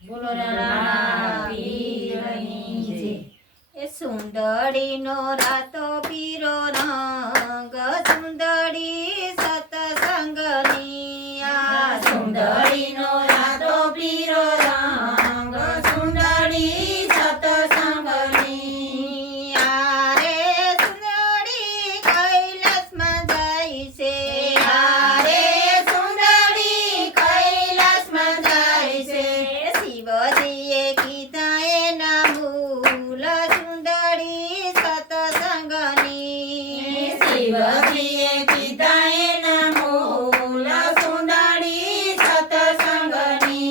બોલો પીરની જય. એ સુંદરીનો રાતો પીરો રંગ સુંદરી સતસંગની આ સુંદરીનો રાતો પીરો રંગ સુંદરી સતસંગની આરે સુંદરી કૈલાસમાં જાય છે આરે સુંદરી કૈલાસમાં જાય છે શિવજીએ કીધા એના મૂલ સુંદરી સતસંગની શિવજીએ કીધા એના મૂળ સુંદરી સતસંગની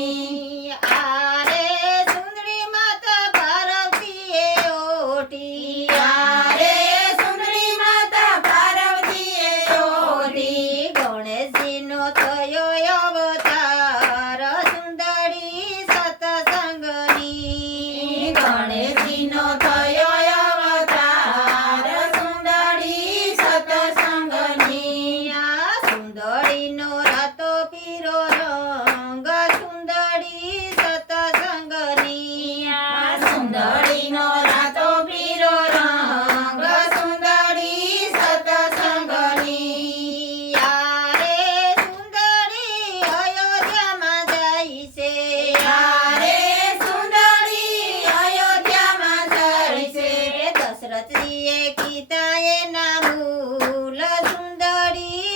આરે સુંદરી માતા પાર્વતીએ ઓઢી યારે સુંદરી માતા પાર્વતીએ ઓઢી ગણેશજીનો થયો અવતાર સુંદરી સતસંગની ગણેશજીનો થયો અવતાર સુંદરી સતસંગની આ સુંદરીનો રાતો પીરો રંગ સુંદરી સતસંગની આ સુંદરીનો રાતો પીરો રંગ સુંદરી સતસંગની આરે સુંદરી અયોધ્યામાં જાય છે યારે સુંદરી અયોધ્યામાં જાય છે દશરથજીએ કીધા એના મૂલ સુંદરી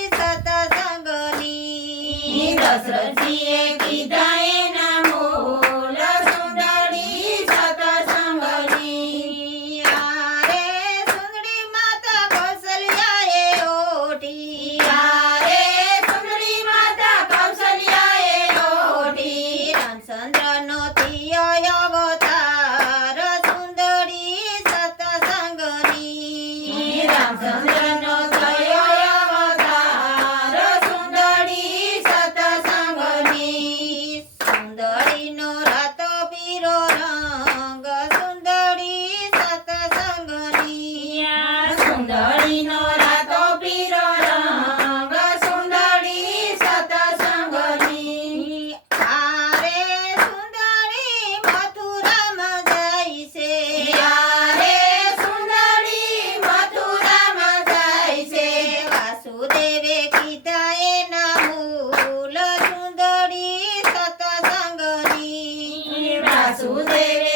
સતસંગની દશરથજીએ કીધા એના મૂળ સુંદરી સતસંગની આરે સુંદરી માતા કૌશલ્યાએ ઓઢી યારે સુંદરી માતા કૌશલ્યાએ ઓઢી રામચંદ્રનો થયો અવતાર સુંદરી સતસંગની રામચંદ્રનો થયો અવતાર સુંદરી સતસંગની સુંદરીનો રાતો પીરો રંગ સુંદરી સતસંગની સુંદરીનો રાતો પીરો રંગ સુંદરી સતસંગની આરે સુંદરી મથુરામાં જાય છે યારે સુંદરી મથુરામાં જાય છે વાસુદેવે કીધા એના મૂલ સુંદરી સતસંગની વાસુદેવે